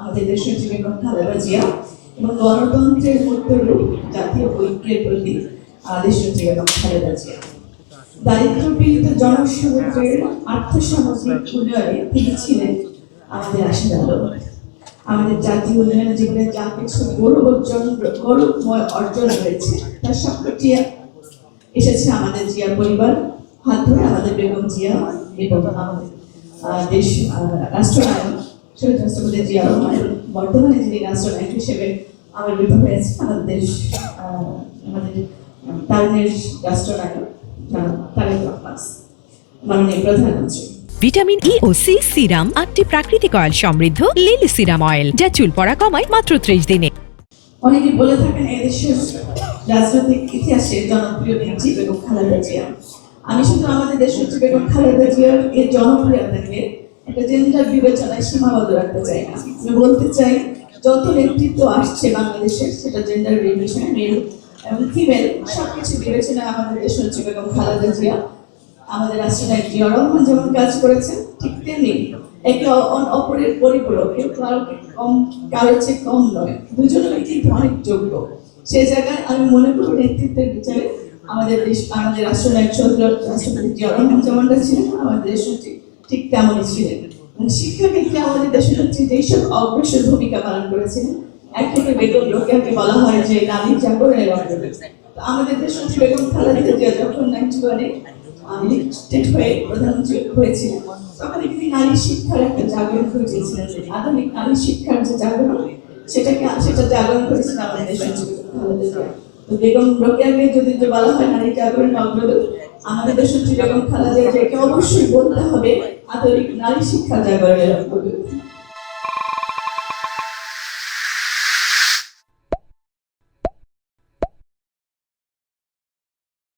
আমাদের দেশের বেগম খালেদা জিয়া এবং গণতন্ত্রের মূর্তরূপ জাতীয় ঐক্যের প্রতি দেশের বেগম খালেদা জিয়া। দারিদ্র্যপীড়িত জনসমুদ্রের আর্থসামাজিক উন্নয়নে তিনি ছিলেন আমাদের আশার আলো। আমাদের জাতীয় উন্নয়নের জীবনে যা কিছু গৌরবময় অর্জন রয়েছে তার সবকটি এসেছে আমাদের জিয়া পরিবার হাত ধরে। আমাদের বেগম জিয়া এবং আমাদের দেশ রাষ্ট্রনায়ক শহীদ রাষ্ট্রপতি জিয়া রহমান বর্তমানে যিনি রাষ্ট্রনায়ক হিসেবে আবির্ভূত হয়েছে আমাদের দেশ আমাদের তারুণের রাষ্ট্রনায়ক তারেক রহমান মাননীয় প্রধানমন্ত্রী। ভিটামিন ই ও সি সিরাম 8টি প্রাকৃতিক অয়েল সমৃদ্ধ লিলি সিরাম অয়েল, যা চুল পড়া কমায় মাত্র 30 দিনে। অনেকে বলে থাকেন এদেশের রাজনৈতিক ইতিহাসে জনপ্রিয় নেত্রী বেগম খালেদা জিয়া। আমি শুধু আমাদের দেশের বেগম খালেদা জিয়ার এই জনপ্রিয়তাকে একটা জেন্ডার বিবেচনায় সীমাবদ্ধ রাখতে চাই না। আমি বলতে চাই যত নেতৃত্ব আসছে বাংলাদেশে সেটা জেন্ডার বিবেচনায় মেল এবং ফিমেল সবকিছু বিবেচনায় আমাদের দেশের বেগম খালেদা জিয়া আমাদের রাষ্ট্রনায়ক জিয়া রহমান যেমন কাজ করেছেন ঠিক তেমনি একে অপরের পরিপূরক, কেউ কারোর চেয়ে কম নয়, দুজনেই কিন্তু অনেক যোগ্য। সেই জায়গায় আমি মনে করি নেতৃত্বের বিচারে আমাদের রাষ্ট্রনায়ক রাষ্ট্রপতি জিয়া রহমান যেমনটা ছিলেন আমাদের দেশের ঠিক তেমনই ছিলেন। শিক্ষা ক্ষেত্রে আমাদের দেশের হচ্ছে যেসব অগ্রসর ভূমিকা পালন করেছিলেন, এক থেকে বেগম রোকেয়াকে বলা হয় যে নারী জাগরণের অগ্রদূত। আমাদের দেশের বেগম খালেদা জিয়া যখন 91-এ ইলেকটেড হয়ে প্রধানমন্ত্রী হয়েছিলেন তখন তিনি নারী শিক্ষার একটা জাগরণ ঘটিয়েছিলেন। আধুনিক নারী শিক্ষার যে জাগরণ সেটা জাগরণ করেছিলেন আমাদের দেশের খালেদা জিয়া। তো বেগম রোকেয়াকে যদি বলা হয় নারী জাগরণের অগ্রদূত, আমাদের দেশের বেগম খালেদা জিয়াকে অবশ্যই বলতে হবে আধুনিক নারী শিক্ষা জাগরণের অগ্রদূত।